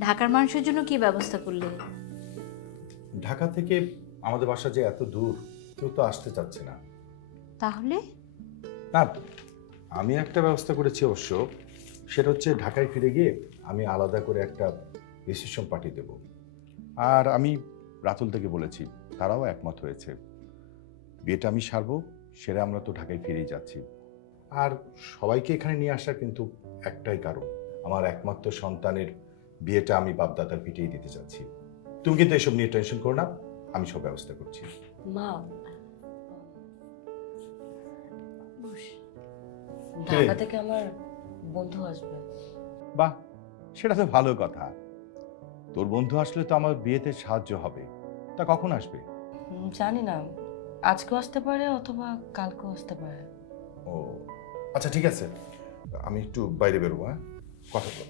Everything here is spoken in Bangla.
ঢাকার মানুষের জন্য কি ব্যবস্থা করলে? ঢাকা থেকে আমাদের বাসা যে এত দূর কেউ তো আসতে চাচ্ছে না। তাহলে? না আমি একটা ব্যবস্থা করেছি অবশ্য। সেটা হচ্ছে ঢাকায় ফিরে গিয়ে আমি আলাদা করে একটা রিসেপশন পাঠিয়ে দেব। আর আমি রাতুল থেকে বলেছি তারাও একমত হয়েছে। বিয়েটা আমি সারবো সেটা আমরা তো ঢাকায় ফিরেই যাচ্ছি। আর সবাইকে এখানে নিয়ে আসার কিন্তু একটাই কারণ আমার একমাত্র সন্তানের বিয়েটা আমি বাপদাদার পিটিয়ে দিতে চাচ্ছি তুমি কিন্তু এসব নিয়ে টেনশন করো না আমি সব ব্যবস্থা করছি। মা ঢাকা থেকে আমার বন্ধু আসবে। বাহ সেটা তো ভালো কথা। তোর বন্ধু আসলে তো আমার বিয়েতে সাহায্য হবে। তা কখন আসবে? জানি না। আজকেও আসতে পারে অথবা কালকেও আসতে পারে। ও আচ্ছা ঠিক আছে। আমি একটু বাইরে বেরোবো হ্যাঁ? কথা বল।